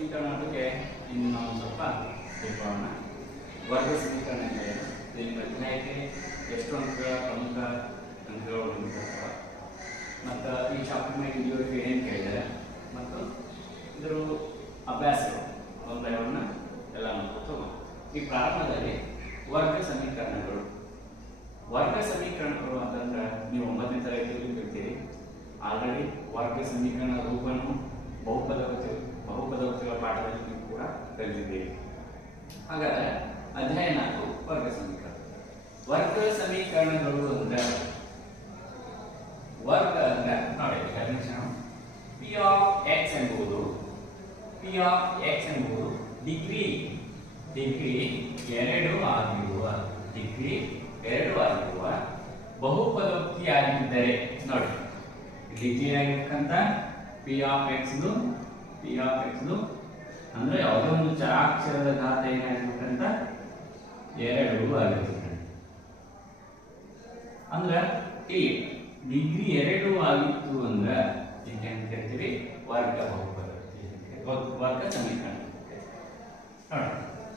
ಸಮೀಕರಣ ಬಗ್ಗೆ ಇನ್ನು ನಾವು ಸ್ವಲ್ಪ ತಿಳ್ಕೊಳ್ಳೋಣ. ವರ್ಗ ಸಮೀಕರಣ ಅಂದರೆ ನಿಮ್ಮ ಅಧ್ಯಾಯಕ್ಕೆ ಎಷ್ಟು ಪ್ರಮುಖ ಅಂಕಗಳು ನಿಂತಿರ್ತವೆ ಮತ್ತು ಈ ಚಾಪ್ಟರ್ ಮೇಲೆ ಇಲ್ಲಿವರೆಗೆ ಏನೇನು ಕೇಳಿದ್ದಾರೆ ಮತ್ತು ಇದರ ಅಭ್ಯಾಸಗಳು ಅಭಿಪ್ರಾಯವನ್ನು ಎಲ್ಲ ನೋಡ್ಕೊಂಡು ಈ ಪ್ರಾರಂಭದಲ್ಲಿ ವರ್ಗ ಸಮೀಕರಣಗಳು. ವರ್ಗ ಸಮೀಕರಣಗಳು ಅಂತಂದ್ರೆ ನೀವು 9ನೇ ತರಗತಿಯಲ್ಲಿ ಕಲಿತೀರಿ. ಆಲ್ರೆಡಿ ವರ್ಗ ಸಮೀಕರಣ ರೂಪವನ್ನು ಬಹುಪದಗಳ ಪಾಠದಲ್ಲಿ ನೀವು ಕೂಡ ಕಲಿತಿದ್ದೀರಿ. ಹಾಗಾದ್ರೆ ಅಧ್ಯಾಯ 4 ವರ್ಗ ಸಮೀಕರಣ. ವರ್ಗ ಸಮೀಕರಣಗಳು ಅಂದ್ರೆ ವರ್ಗ ಅಂದ್ರೆ ನೋಡಿ ಪಿ ಆಫ್ ಎಕ್ಸ್ ಎಂಬುದು ಡಿಗ್ರಿ 2 ಆಗಿರುವ ಬಹುಪದೋಕ್ತಿಯಾಗಿದ್ದರೆ ನೋಡಿ ಡಿಗ್ರಿ ಆಗಿರ್ತಕ್ಕಂಥ ಪಿ ಆಫ್ ಎಕ್ಸ್ ಅಂದ್ರೆ ಯಾವುದೋ ಒಂದು ಚರಾಕ್ಷರದ ಘಾತ ಏನಾಗಿರ್ತಕ್ಕಂಥ 2 ಆಗಿರ್ತದೆ. ಅಂದ್ರೆ ಇಲ್ಲಿ ಡಿಗ್ರಿ 2 ಆಗಿತ್ತು ಅಂದ್ರೆ ಇದಕ್ಕೆ ಅಂತ ಕರಿತೀವಿ ವರ್ಗ ಬಹುಪದೋಕ್ತಿ, ವರ್ಗ ಸಮೀಕರಣ. ನೋಡಿ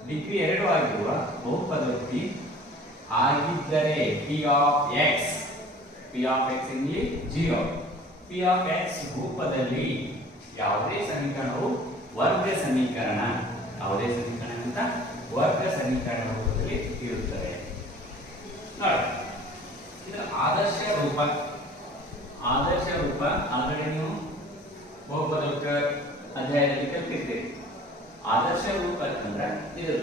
ಡಿಗ್ರಿ 2 ಆಗಿರುವ ಬಹುಪದೋಕ್ತಿ ಆಗಿದ್ದರೆ ಪಿ ಆಫ್ ಎಕ್ಸ್ ಇಲ್ಲಿ 0. ಪಿ ಆಫ್ ಎಕ್ಸ್ ರೂಪದಲ್ಲಿ ಯಾವುದೇ ಸಮೀಕರಣವು ವರ್ಗ ಸಮೀಕರಣ ಅಂತ ವರ್ಗ ಸಮೀಕರಣ ರೂಪದಲ್ಲಿ ಇರುತ್ತದೆ. ನೋಡಿ ಇದರ ಆದರ್ಶ ರೂಪ ಆಲ್ರೆಡಿ ನೀವು ಬಹುಪದೋಕ್ತಿ ಅಧ್ಯಾಯದಲ್ಲಿ ಕಲಿತಿರ್ತೀರಿ. ಆದರ್ಶ ರೂಪ ಅಂತಂದ್ರೆ ಇದು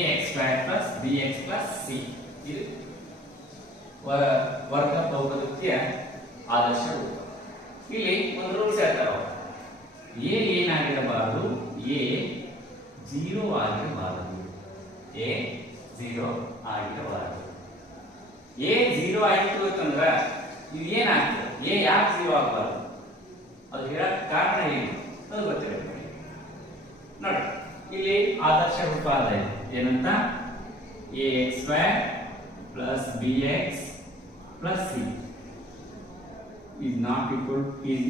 ax² + bx + c ಇದು ವರ್ಗ ಬಹುಪದೋಕ್ತಿಯ ಆದರ್ಶ ರೂಪ. ಇಲ್ಲಿ ಒಂದು ರೂಲ್ಸ್ ಹೇಳ್ತಾರೆ, ಏನಾಗಿರಬಾರದು, a 0 ಆಗಿರಬಾರದು. a 0 ಆಯಿತು ಅಂತಂದ್ರೆ ಇದು ಏನಾಗ್ತದೆ, a ಯಾಕೆ 0 ಆಗಬಾರದು ಅದು ಹೇಳಕ್ ಕಾರಣ ಏನು ಅದು ಗೊತ್ತಿರಬೇಕು. ನೋಡಿ ಇಲ್ಲಿ ಆದರ್ಶ ರೂಪ ಅದ ಏನಂತ, ax² + bx + c is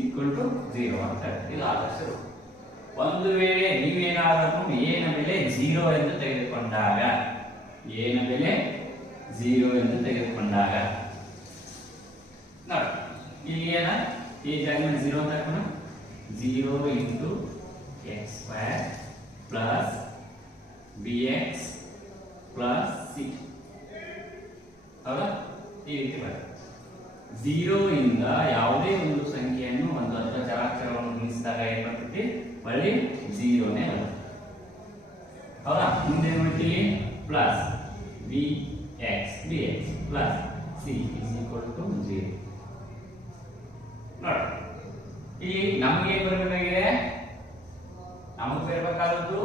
equal to 0 ಅಂತ ಇದು ಆದರ್ಶ ರೂಪ. ಒಂದು ವೇಳೆ ನೀವೇನಾದರೂ a ನ ಬೆಲೆ 0 ಎಂದು ತೆಗೆದುಕೊಂಡಾಗ ನೋಡಿ ಇಲ್ಲಿ ಏನ a ಜಾಗ 0 ಅಂತ ಹಾಕೋಣ, 0 × x² + bx + c ಹೌದಾ, ಈ ರೀತಿ ಬರುತ್ತೆ. 0 ಇಂದ ಯಾವುದೇ ಒಂದು ಸಂಖ್ಯೆಯನ್ನು ಒಂದು ಅಥವಾ ಚರಾಕ್ಷರವನ್ನು ಗುಣಿಸಿದಾಗ ಏನು ಬರ್ತೈತಿ, ಬಳ್ಳಿ 0ನೇ ಬರುತ್ತೆ. ಹೌದಾ, ಮುಂದೆ ನೋಡ್ತೀವಿ plus bx + c is equal to 0. ನೋಡಿ ಇಲ್ಲಿ ನಮಗೆ ಬರಬೇಕಾಗಿದೆ, ನಮಗೆ ಬರಬೇಕಾದದ್ದು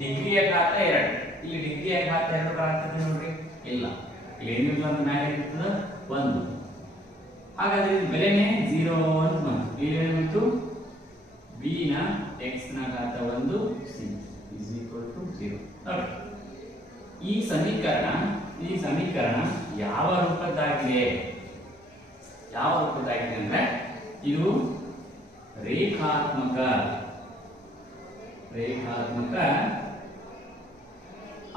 ಡಿಗ್ರಿಯ ಘಾತ 2. ಇಲ್ಲಿ ಡಿಗ್ರಿಯ ಘಾತ 2 ಬರ್ತದೆ ನೋಡ್ರಿ, ಇಲ್ಲ ಇಲ್ಲಿ ಏನಿಲ್ಲ ಅಂದ್ರೆ ಮ್ಯಾಲೆ ಇರ್ತದೆ 1. ಹಾಗಾದ್ರೆ ಇದು ಬೆಲೆನೇ 0 ಅಂತ ಬಂತು. ಇಲ್ಲಿ ಏನಿತ್ತು, b ನ x ನ ಘಾತ 1 c is equal to 0. ನೋಡಿ ಈ ಸಮೀಕರಣ ಯಾವ ರೂಪದ್ದಾಗಿದೆ ಅಂದ್ರೆ ಇದು ರೇಖಾತ್ಮಕ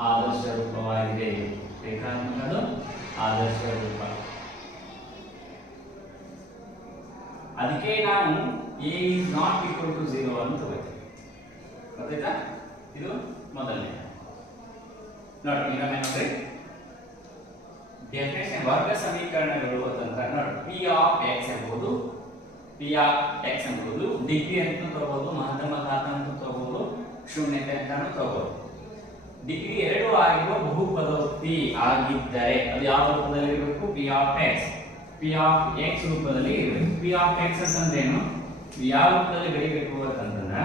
ಆದರ್ಶ ರೂಪವಾಗಿದೆ. ರೇಖಾತ್ಮಕದ ಆದರ್ಶ ರೂಪ. ಅದಕ್ಕೆ ನಾವು a is not equal to 0 ಅಂತ ತಗೋತೀವಿ. ಗೊತ್ತಾಯ್ತಾ, ಇದು ಮೊದಲನೇ. ನೋಡಿ ಇನ್ನೊಮ್ಮೆ ಡೆಫಿನೇಷನ್ ವರ್ಗ ಸಮೀಕರಣಗಳು ಅಂತ ನೋಡಿ, p ಆಫ್ x ಎಂಬುದು ಡಿಗ್ರಿ ಅಂತ ತಗೋಬಹುದು, ಮಧ್ಯಮ ಘಾತ ಅಂತ ತಗೋಬಹುದು, ಶೂನ್ಯತೆ ಅಂತಾನು ತಗೋಬಹುದು. ಡಿಗ್ರಿ 2 ಆಗಿರುವ ಬಹುಪದೋಕ್ತಿ ಆಗಿದ್ದರೆ ಅದು ಯಾವ ರೂಪದಲ್ಲಿ ಇರಬೇಕು, p ಆಫ್ x ರೂಪದಲ್ಲಿ ಇರಬೇಕು. p ಆಫ್ x ಅಂತಂದ್ರೇನು, ಯಾವ ರೂಪದಲ್ಲಿ ಬರೀಬೇಕು ಅಂತಂದ್ರೆ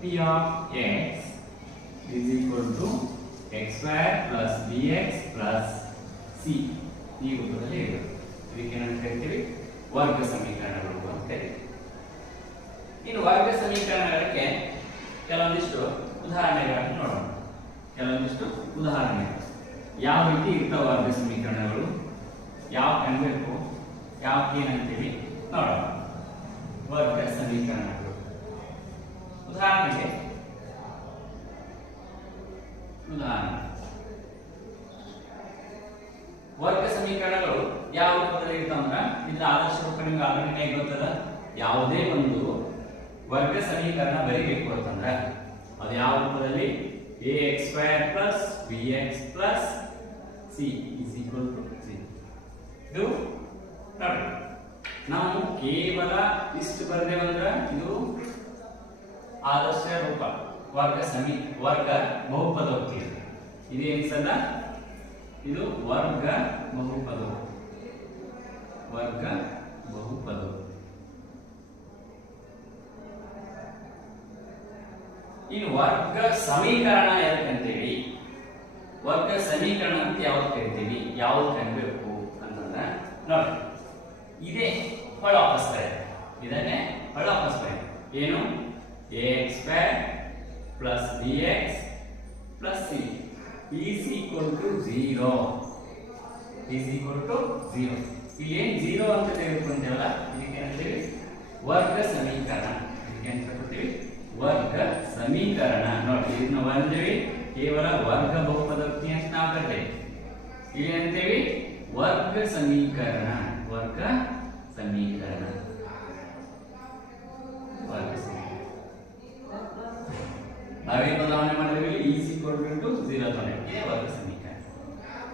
p of x is equal to x² + bx + c ಈ ರೂಪದಲ್ಲಿ ಇರಬೇಕು. ಇದಕ್ಕೆ ನಾವು ಕರಿತೀವಿ ವರ್ಗ ಸಮೀಕರಣಗಳು ಅಂತ ಕರಿತೀವಿ. ಇನ್ನು ವರ್ಗ ಸಮೀಕರಣಗಳಿಗೆ ಕೆಲವೊಂದಿಷ್ಟು ಉದಾಹರಣೆಗಳನ್ನು ನೋಡೋಣ. ಯಾವ ರೀತಿ ಇರ್ತಾವ ವರ್ಗ ಸಮೀಕರಣಗಳು, ಯಾವ ಕಾಣಬೇಕು, ಯಾವ ಏನಂತೀವಿ ನೋಡೋಣ. ವರ್ಗ ಸಮೀಕರಣಗಳು ಉದಾಹರಣೆಗೆ ವರ್ಗ ಸಮೀಕರಣಗಳು ಯಾವ ರೂಪದಲ್ಲಿ ಇರ್ತಾವಂದ್ರ ಇದರ ಆದರ್ಶ ರೂಪ ನಿಮ್ಗೆ ಆಲ್ರೆಡಿ ಗೊತ್ತದ. ಯಾವುದೇ ಒಂದು ವರ್ಗ ಸಮೀಕರಣ ಬರೀಬೇಕು ಅಂತಂದ್ರ ಅದು ಯಾವ ರೂಪದಲ್ಲಿ ax² + bx + c = 0. ಇದು ನೋಡಿ ನಾವು ಕೇವಲ ಇಷ್ಟು ಬರೆದೇವಂದ್ರ ಇದು ಆದರ್ಶ ರೂಪ ವರ್ಗ ಬಹುಪದೋಕ್ತಿ. ಇದು ಏನಿಸಲ್ಲ, ಇದು ವರ್ಗ ಬಹುಪದೋಕ್ತಿ. ಇನ್ನು ವರ್ಗ ಸಮೀಕರಣ ಯಾಕಂತೀವಿ, ವರ್ಗ ಸಮೀಕರಣ ಅಂತ ಯಾವ್ದು ಕರಿತೀವಿ, ಯಾವ್ದು ಕರಿಬೇಕು ಅಂತಂದ್ರೆ ನೋಡಿ ಇದೇ ಹೊಳ ವಾಪಸ್ ಬರುತ್ತೆ. ಇದನ್ನೇ ಹೊಳ ವಾಪಸ್ ಬರುತ್ತೆ. ಏನು ax² + bx + c = 0. ಇಲ್ಲಿ ಏನು 0 ಅಂತ ತೆಗೆದುಕೊಂತೇವಲ್ಲ ಇದಕ್ಕೆ ಏನಂತೀವಿ ವರ್ಗ ಸಮೀಕರಣ. ವರ್ಗ ಸಮೀಕರಣ ನೋಡಿ ಇದನ್ನ ಬಂದಿವಿ ಕೇವಲ ವರ್ಗ ಬಹುಪದೋಕ್ತಿ ಅಂತ ನಾವು ಕರಿತೇವೆ. ಇಲ್ಲಿ ಅಂತೀವಿ ವರ್ಗ ಸಮೀಕರಣ. ನಾವೇ ಬದಲಾವಣೆ ಮಾಡಿದ್ವಿ = 0 ತಗೊಂಡಿದ್ವಿ ವರ್ಗ ಸಮೀಕರಣ.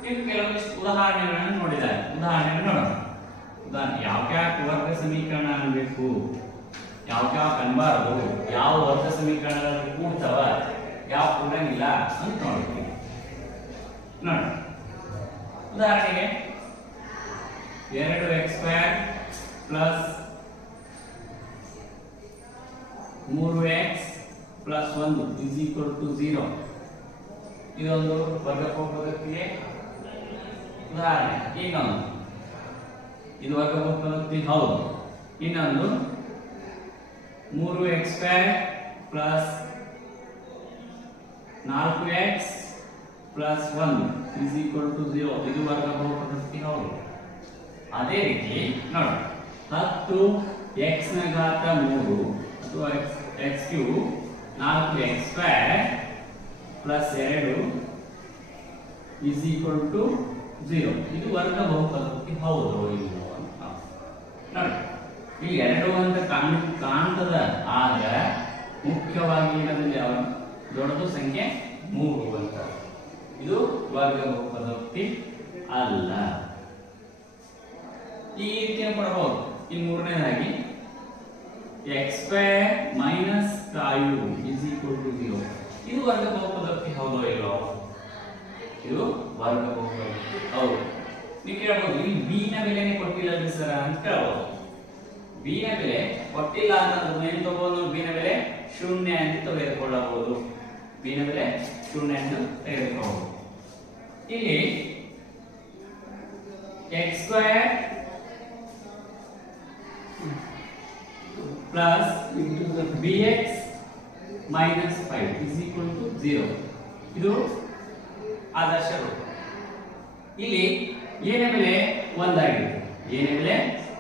ಈಗ ಕೆಲವೊಂದಿಷ್ಟು ಉದಾಹರಣೆಗಳನ್ನು ನೋಡಿದ್ದಾರೆ. ನೋಡೋಣ. ಯಾವ ವರ್ಗ ಸಮೀಕರಣ ಅನ್ಬೇಕು, ಯಾವ ಅನ್ಬಾರ್ದು, ಯಾವ ವರ್ಗ ಸಮೀಕರಣಗಳಲ್ಲಿ ಕೂಡ್ತಾವ, ಯಾವ ಕೂಡಂಗಿಲ್ಲ ಅಂತ ನೋಡ್ತೀವಿ. ನೋಡಿ ಉದಾಹರಣೆಗೆ 2x² + 3x + 1 = 0. ಇದೊಂದು ವರ್ಗ ಬಹುಪದೋಕ್ತಿಗೆ ಉದಾಹರಣೆ. ಇನ್ನೊಂದು ಇದು ವರ್ಗ ಬಹುಪದೋಕ್ತಿ ಹೌದು. ಇನ್ನೊಂದು 3x² + 4x + 1 = 0. ಇದು ವರ್ಗ ಬಹುಪದೋಕ್ತಿ ಹೌದು. ಅದೇ ರೀತಿ ನೋಡಿ 10x³ ಅಥವಾ x³ 4x² + 2 = 0. ಇದು ವರ್ಗ ಬಹುಪದೋಕ್ತಿ ಹೌದು ಇಲ್ಲೋ ಅಂತ ನೋಡಿ. ಇಲ್ಲಿ 2 ಅಂತ ಕಾಣ್ತದ, ಆದ್ರೆ ಮುಖ್ಯವಾಗಿ ಏನದಲ್ಲಿ ದೊಡ್ಡದು ಸಂಖ್ಯೆ 3 ಅಂತ. ಇದು ವರ್ಗ ಬಹುಪದೋಕ್ತಿ ಅಲ್ಲ. ಈ ರೀತಿಯ ಕೊಡಬಹುದು. ಇನ್ನು ಮೂರನೇದಾಗಿ x² - 5 = 0. ಇದು ವರ್ಗ ಬಹುಪದೋಕ್ತಿ ಹೌದೋ ಇಲ್ಲೋ? ಇದು ವರ್ಗ ಬಹುಪದೋಕ್ತಿ ಹೌದು. ನೀವು ಕೇಳಬಹುದು ಇಲ್ಲಿ b ನ ಬೆಲೆನೇ ಕೊಟ್ಟಿಲ್ಲ ಸರ್ ಅಂತ ಕೇಳಬಹುದು. b ನ ಬೆಲೆ ಕೊಟ್ಟಿಲ್ಲ ಅಂತಂದ್ರೆ ಏನು ತಗೋಬಹುದು? b ನ ಬೆಲೆ 0 ಅಂತ ತೆಗೆದುಕೊಳ್ಳಬಹುದು. b ನ ಬೆಲೆ 0 ಅಂತ ತೆಗೆದುಕೊಳ್ಳಬಹುದು. ಇಲ್ಲಿ x² + bx - 5 = 0. ಇದು ಆದರ್ಶ ರೂಪ. ಇಲ್ಲಿ a ನ ಬೆಲೆ 1 ಆಗಿರುತ್ತೆ. a ನ ಬೆಲೆ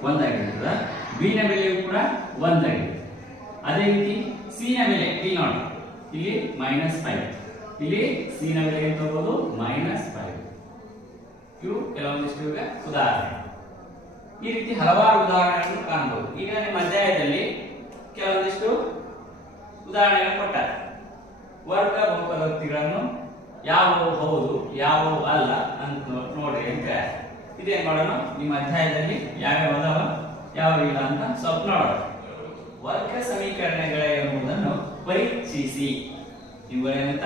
1 ಆಗಿರ್ತದೆ. b ನ ಬೆಲೆಯೂ ಕೂಡ 1 ಆಗಿರುತ್ತೆ. ಅದೇ ರೀತಿ c ನ ಬೆಲೆ ಇಲ್ಲಿ ನೋಡಿ, ಇಲ್ಲಿ -5. ಇಲ್ಲಿ c ನ ಬೆಲೆ ಏನು ತಗೋಬಹುದು? -5. ಇವು ಕೆಲವೊಂದಿಷ್ಟು ಉದಾಹರಣೆ. ಈ ರೀತಿ ಹಲವಾರು ಉದಾಹರಣೆಗಳನ್ನು ಕಾಣಬಹುದು. ಈಗ ನಿಮ್ಮ ಅಧ್ಯಾಯದಲ್ಲಿ ಕೆಲವೊಂದಿಷ್ಟು ಉದಾಹರಣೆಗಳನ್ನು ಕೊಟ್ಟಾರೆ. ವರ್ಗ ಬಹುಪದೋಕ್ತಿಗಳನ್ನು ಯಾವುವು ಹೌದು ಯಾವುವು ಅಲ್ಲ ಅಂತ ನೋಡಿ ಅಂತ ಇದೇನ್ ಮಾಡೋಣ, ನಿಮ್ಮ ಅಧ್ಯಾಯದಲ್ಲಿ ಯಾವ್ಯಾವ ಅದಾವ ಯಾವ ಇಲ್ಲ ಅಂತ ಸ್ವಲ್ಪ ನೋಡೋಣ. ವರ್ಗ ಸಮೀಕರಣಗಳ ಎಂಬುದನ್ನು ಪರೀಕ್ಷಿಸಿ. ಇವುಗಳೇನಂತ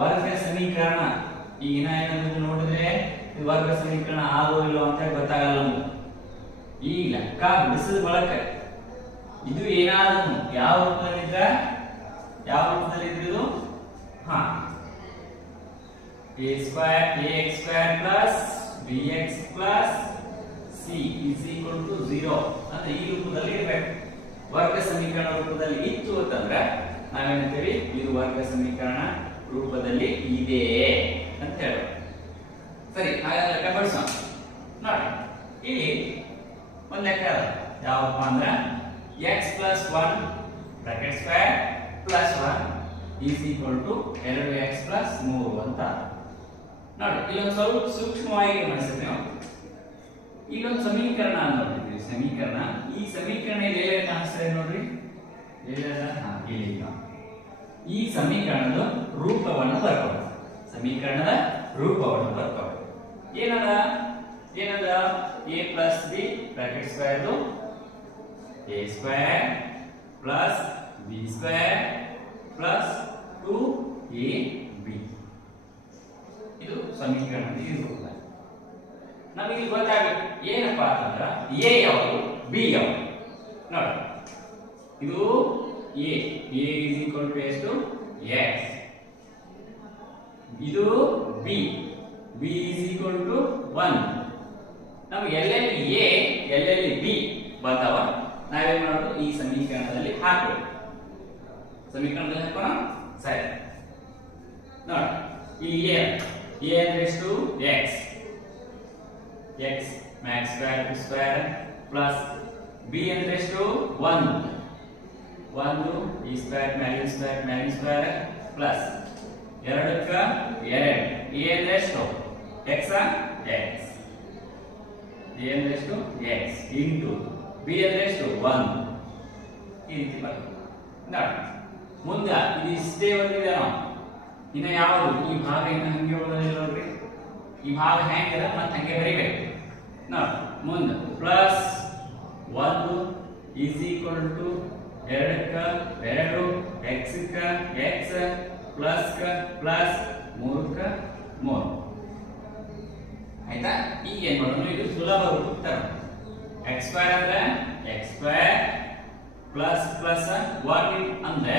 ವರ್ಗ ಸಮೀಕರಣ. ಈಗಿನ ಏನಾದ್ರು ನೋಡಿದ್ರೆ ವರ್ಗ ಸಮೀಕರಣ ಆದೋ ಇಲ್ಲೋ ಅಂತ ಗೊತ್ತಾಗಲ್ಲ ನಮ್ಗೆ. ಈ ಲೆಕ್ಕ ಬಿಡಿಸಿದ ಬಳಕ ಇದು ಏನಾದ್ರು ಯಾವ ರೂಪದಲ್ಲಿದ್ರ ಇದು ax² + bx + c = 0 ಅಂದ್ರೆ ಈ ರೂಪದಲ್ಲಿ ಇರಬೇಕು. ವರ್ಗ ಸಮೀಕರಣ ರೂಪದಲ್ಲಿ ಇತ್ತು ಅಂತಂದ್ರೆ ನಾವೇನಂತೀವಿ ಇದು ವರ್ಗ ಸಮೀಕರಣ ರೂಪದಲ್ಲಿ ಇದೆ ಅಂತ ಹೇಳೋದು. ಸರಿ, ಹಾಗಾದ್ರೆ ಲೆಕ್ಕ ಬಿಡಿಸೋಣ. ನೋಡಿ ಇಲ್ಲಿ ಒಂದು ಲೆಕ್ಕ ಯಾವಪ್ಪ ಅಂದ್ರೆ x + 1 (² plus 1 is equal to 2x plus 3 ಅಂತ ನೋಡಿ. ಇಲ್ಲೊಂದು ಸ್ವಲ್ಪ ಸೂಕ್ಷ್ಮವಾಗಿ ಗಮನಿಸಿದ್ರೆ ನೀವು ಇಲ್ಲೊಂದು ಸಮೀಕರಣ ನೋಡ್ತಿದ್ವಿ. ಸಮೀಕರಣ, ಈ ಸಮೀಕರಣ ಎಲ್ಲೆಲ್ಲ ಕಾಣಿಸ್ತದೆ ನೋಡ್ರಿ, ಎಲ್ಲೆಲ್ಲ ಇಲ್ಲಿ ಈ ಸಮೀಕರಣದ ರೂಪವನ್ನು ಬರ್ಕೊಳ್ಳಿ. ಸಮೀಕರಣದ ರೂಪವನ್ನು ಬರ್ಕೊಳ್ಳಿ. ಏನದ a plus b bracket square a square plus b square plus 2ab ಇದು ಸಮೀಕರಣದ ಈ ರೂಪ. ನಮಗೆ ಗೊತ್ತಾಗಬೇಕು ಏನಪ್ಪಾ ಅಂತಂದ್ರೆ a ಯಾವುದು b ಯಾವುದು ನೋಡಿ. ಇದು a is equal to ಎಷ್ಟು x, ಇದು b is equal to 1. ನಮಗೆ ಎಲ್ಲೆಲ್ಲಿ a ಎಲ್ಲೆಲ್ಲಿ b ಬರ್ತಾವ ನಾವೇನ್ ಮಾಡೋದು ಈ ಸಮೀಕರಣದಲ್ಲಿ ಹಾಕಬೇಕು. ಸಮೀಕರಣದಲ್ಲಿ ಹಾಕೋಣ ಸರಿ ನೋಡಿ. ಇಲ್ಲಿ a ಅಂದ್ರೆ ಎಷ್ಟು x Max square plus b ಅಂದ್ರೆ ಎಷ್ಟು 1 ಈ ಸ್ಕ್ವೇರ್ ಮ್ಯಾಲಿನ್ ಸ್ಕ್ವೇರ್ ಪ್ಲಸ್ 2ಕ್ಕ 2 a ಅಂದ್ರೆ ಎಷ್ಟು x a ಅಂದ್ರೆ ಎಷ್ಟು x ಇಂಟು b ಅಂದ್ರೆ ಎಷ್ಟು 1 ಈ ರೀತಿ ಬರ್ತದೆ ನೋಡಿ. ಮುಂದೆ ಇದು ಇಷ್ಟೇ ಬಂದಿದೆ. ಇನ್ನು ಯಾವುದು ಈ ಭಾಗ ಇನ್ನು ಹಂಗೆ ಉಳಿದಿಲ್ಲ ನೋಡ್ರಿ. ಈ ಭಾಗ ಹೆಂಗಿದ ಮತ್ತೆ ಹಂಗೆ ಬರಿಬೇಕು ನೋಡಿ. ಮುಂದೆ ಪ್ಲಸ್ 1 ಈಸ್ ಈಕ್ವಲ್ ಟು 2ಕ್ಕ 2 x ಪ್ಲಸ್ 3ಕ್ಕ 3 ಆಯ್ತಾ. ಈಗ ಏನ್ ಮಾಡೋಣ, ಇದು ಸುಲಭ ರೂಪ x ಸ್ಕ್ವೇರ್ ಅಂದ್ರೆ x ಸ್ಕ್ವೇರ್ ಪ್ಲಸ್ 1 ಅಂದ್ರೆ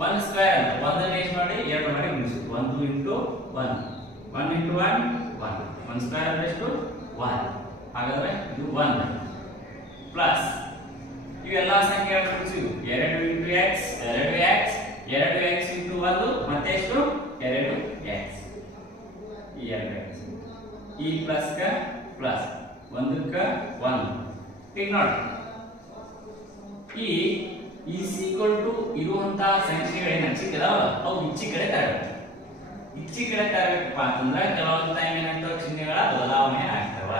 1 ಸ್ಕ್ವೇರ್ ಅಂದ್ರೆ 1 ಅನ್ನು ಎಷ್ಟು ಮಾಡಿ 2 ಮಾಡಿ ಗುಣಿಸಿ 1 ಇಂಟು 1 ಇಂಟು 1 ಸ್ಕ್ವೇರ್ ಅಂದ್ರೆ ಎಷ್ಟು 1. ಹಾಗಾದ್ರೆ ಇದು 1 ಪ್ಲಸ್ ಇವೆಲ್ಲ ಸಂಖ್ಯೆ ಗುಣಿಸಿ 2 ಇಂಟು x 2x ಇಂಟು 1 ಮತ್ತೆ ಎಷ್ಟು 2x ಈ 2x ಈ ಪ್ಲಸ್ ಕ ಪ್ಲಸ್ 1ಕ್ಕ 1 ಈಗ ನೋಡಿ. ಈ ಈಸ್ ಈಕ್ವಲ್ ಟು ಇರುವಂತಹ ಸಂಖ್ಯೆಗಳೇನು ಹಂಚಿದ್ದಾವ ಅವು ಈಚೆ ಕಡೆ ತರಬೇಕಪ್ಪ ಅಂತಂದ್ರೆ ಕೆಲವೊಂದು ಟೈಮ್ ಏನಾಗ್ತಾವ ಚಿಹ್ನೆಗಳ ಬದಲಾವಣೆ ಆಗ್ತಾವ.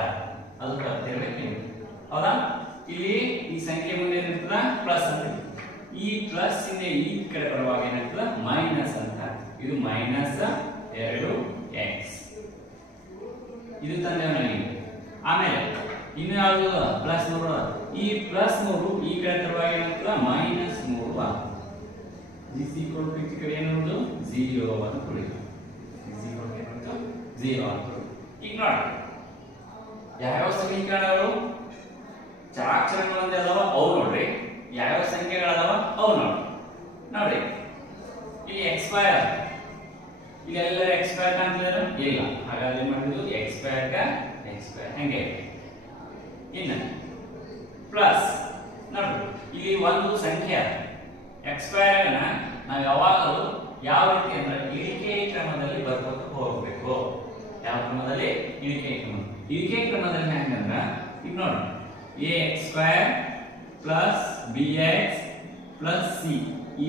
ಅದು ಗೊತ್ತಿರಬೇಕು ಹೌದಾ. ಇಲ್ಲಿ ಈ ಸಂಖ್ಯೆ ಮುಂದೆ ಏನಿರ್ತದ ಪ್ಲಸ್ ಅಂತ, ಈ ಪ್ಲಸ್ ಇಂದ ಈ ಕಡೆ ಬರುವಾಗ ಏನಾಗ್ತದ ಮೈನಸ್ ಅಂತ. ಇದು ಮೈನಸ್ 2x ಇದು ತಂದೆ ನನಗೆ. ಆಮೇಲೆ ಇನ್ನು ಯಾವುದು ಪ್ಲಸ್ 3, ಈ ಪ್ಲಸ್ 3 ಈ ಕಡೆ ತರುವಾಗ ಏನಾಗ್ತದ ಮೈನಸ್ 3 ಆಗ್ತದೆ. ದಿಸ್ ಈಕ್ವಲ್ ಟು ಈ ಕಡೆ ಏನುವುದು 0 ಅಂತ ಕೊಡಿತು. ದಿಸ್ ಈಕ್ವಲ್ ಟು ಏನಾಯ್ತು 0 ಅಂತ. ಈಗ ನೋಡಿ ಯಾವ್ಯಾವ ಸಮೀಕರಣಗಳು ಚರಾಕ್ಷರಗಳಂತೆ ಅದಾವ ಅವು ನೋಡ್ರಿ, ಯಾವ್ಯಾವ ಸಂಖ್ಯೆಗಳದಾವ ಅವು ನೋಡಿ. ಇಲ್ಲಿ x ಸ್ಕ್ವೇರ್ ಇಲ್ಲಿ ಎಲ್ಲ x ಸ್ಕ್ವೇರ್ ಕಾಣ್ತಿದಾರ ಇಲ್ಲ, ಹಾಗಾದ್ರೆ ಏನ್ ಮಾಡಿದ್ರು x ಸ್ಕ್ವೇರ್ ಹಂಗೆ. ಇನ್ನು ಪ್ಲಸ್ ನೋಡ್ರಿ ಇಲ್ಲಿ ಒಂದು ಸಂಖ್ಯೆ x ಸ್ಕ್ವೇರ್ ಅನ್ನ ನಾವು ಯಾವಾಗಲೂ ಯಾವ ರೀತಿ ಅಂದ್ರೆ ಇಳಿಕೆ ಕ್ರಮದಲ್ಲಿ ಬರ್ಕೋತ ಹೋಗಬೇಕು. ಯಾವ ಕ್ರಮದಲ್ಲಿ ಇಳಿಕೆ ಕ್ರಮದಲ್ಲಿ ಹೆಂಗಂದ್ರ ಈಗ ನೋಡಿ ax square plus bx plus c ಈ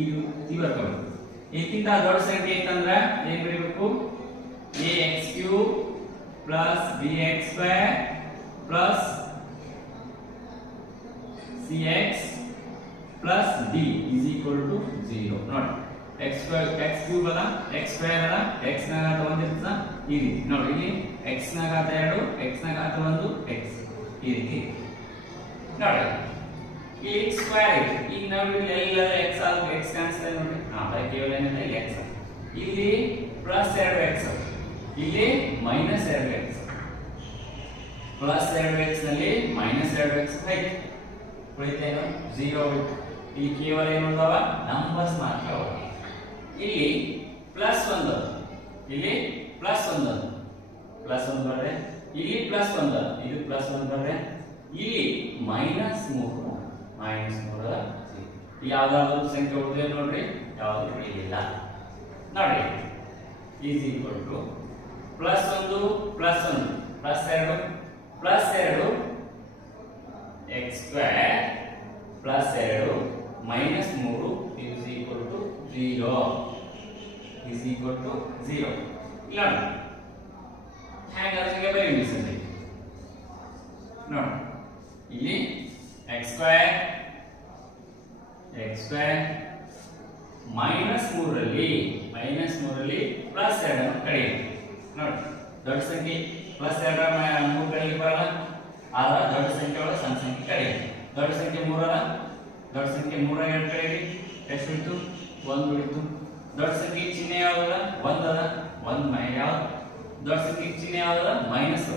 ಬರ್ಕೋಬೇಕು. ಇದಕ್ಕಿಂತ ದೊಡ್ಡ ಸಂಖ್ಯೆ ಇತ್ತಂದ್ರ ಏನ್ ಬರೀಬೇಕು ax cube plus bx square plus cx plus d is equal to 0 ನೋಡಿ. x ಕ್ಯೂಬ್ ಅಲ್ಲ x ಸ್ಕ್ವೇರ್ ಅಲ್ಲ, x ನ ಘಾತ 1 ಇರ್ತದ ಈ ರೀತಿ ನೋಡಿ. ಇಲ್ಲಿ x ನ ಘಾತ 2 x ನ ಘಾತ 1 x ಈ ರೀತಿ ನೋಡಿ. ಇಲ್ಲಿ x ಸ್ಕ್ವೇರ್ ಇದೆ. ಈಗ ನೋಡಿ ಇಲ್ಲಿ ಎಲ್ಲ x ಆಗ x ಕಾಣಿಸ್ತಾ ನೋಡಿ. ಬರೀ ಕೇವಲ ಏನಿದೆ x. ಇಲ್ಲಿ ಪ್ಲಸ್ 2x ಇಲ್ಲಿ ಮೈನಸ್ 2x. ಪ್ಲಸ್ 2x ನಲ್ಲಿ ಮೈನಸ್ 2x ಐತೆ ಉಳಿತೇನು 0. ಇಲ್ಲಿ ಕೇವಲ ಏನು ಉಳಿದವ ನಂಬರ್ಸ್ ಮಾತ್ರ. ಇಲ್ಲಿ ಪ್ಲಸ್ 1 ಇಲ್ಲಿ ಪ್ಲಸ್ 1 ಬರ್ರೆ, ಇಲ್ಲಿ ಪ್ಲಸ್ 1 ಇದು ಪ್ಲಸ್ 1 ಬರ್ರೆ, ಇಲ್ಲಿ ಮೈನಸ್ 3 ಯಾವ್ದಾದ್ರು ಸಂಖ್ಯೆ ಉಳಿದ್ರೆ ನೋಡ್ರಿ, ಯಾವ್ದು ಉಳಿದಿಲ್ಲ ನೋಡಿ. Is equal to plus 1 plus 2 x square plus 2 minus 3 is equal to 0 is equal to 0. ಇಲ್ಲ ಹೇಗೆ ಬರೀ ಸರಿ ನೋಡಿ ಇಲ್ಲಿ x square ಮೈನಸ್ 3ರಲ್ಲಿ ಪ್ಲಸ್ 2 ಅನ್ನು ಕಳೆಯಿರಿ ನೋಡಿ ದೊಡ್ಡ ಸಂಖ್ಯೆ ಪ್ಲಸ್ 2 3 ಕಡೆಗೆ ಬರಲ್ಲ ಆದ್ರೆ ದೊಡ್ಡ ಸಂಖ್ಯೆ ಒಳಗೆ ಸಣ್ಣ ಸಂಖ್ಯೆ ಕಳೆಯಿರಿ ದೊಡ್ಡ ಸಂಖ್ಯೆ 3 ಅಲ್ಲ ದೊಡ್ಡ ಸಂಖ್ಯೆ 3 2 ಕಳೆಯಿರಿ ಎಷ್ಟು ಉಳಿತು 1 ಉಳಿತು ದೊಡ್ಡ ಸಂಖ್ಯೆ ಚಿಹ್ನೆ ಯಾವ್ದದ 1 ಅದ 1 ಮೈ ಯಾವ್ದು ದೊಡ್ಡ ಸಂಖ್ಯೆ ಚಿಹ್ನೆ ಯಾವ್ದದ ಮೈನಸ್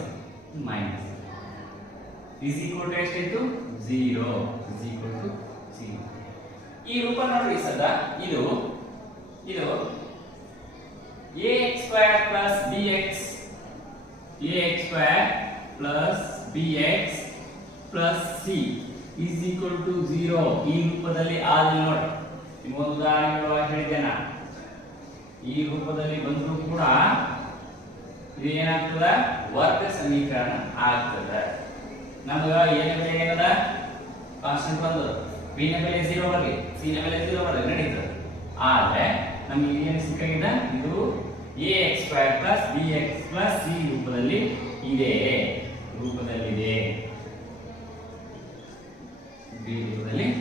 is equal to ಎಷ್ಟಿತ್ತು 0 is equal to 0 ಈ ರೂಪ ನೋಡಿ ಸದಾ ಇದು ax square plus bx plus c is equal to 0 ಈ ರೂಪದಲ್ಲಿ ಆದಿ ನೋಡಿ ನಿಮ್ಮೊಂದು ಉದಾಹರಣೆಗಳು ಹೇಳಿದ್ದೇನೆ ಈ ರೂಪದಲ್ಲಿ ಬಂದರೂ ಕೂಡ ಇದು ಏನಾಗ್ತದ ವರ್ಗ ಸಮೀಕರಣ ಆಗ್ತದೆ ನಮಗೆ a ನ ಬೆಲೆ ಏನದ ಕಾನ್ಸ್ಟೆಂಟ್ ಬಂದದ b ನ ಬೆಲೆ 0 ಬರಲಿ c ನ ಬೆಲೆ 0 ಬರಲಿ ನಡೀತದೆ ಆದರೆ ನಮಗೆ ಏನು ಸಿಕ್ಕಿದೆ ಇದು ax square plus bx plus c ರೂಪದಲ್ಲಿದೆ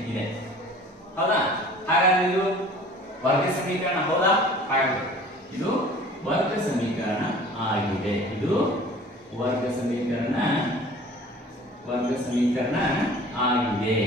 ಇದೆ ಹೌದಾ ಹಾಗಾದ್ರೆ ಇದು ವರ್ಗ ಸಮೀಕರಣ ಹೌದಾ ಹಾಗಾದ್ರೆ ಇದು ವರ್ಗ ಸಮೀಕರಣ ಆಗಿದೆ ವರ್ಗ ಸಮೀಕರಣ ಆಗಿದೆ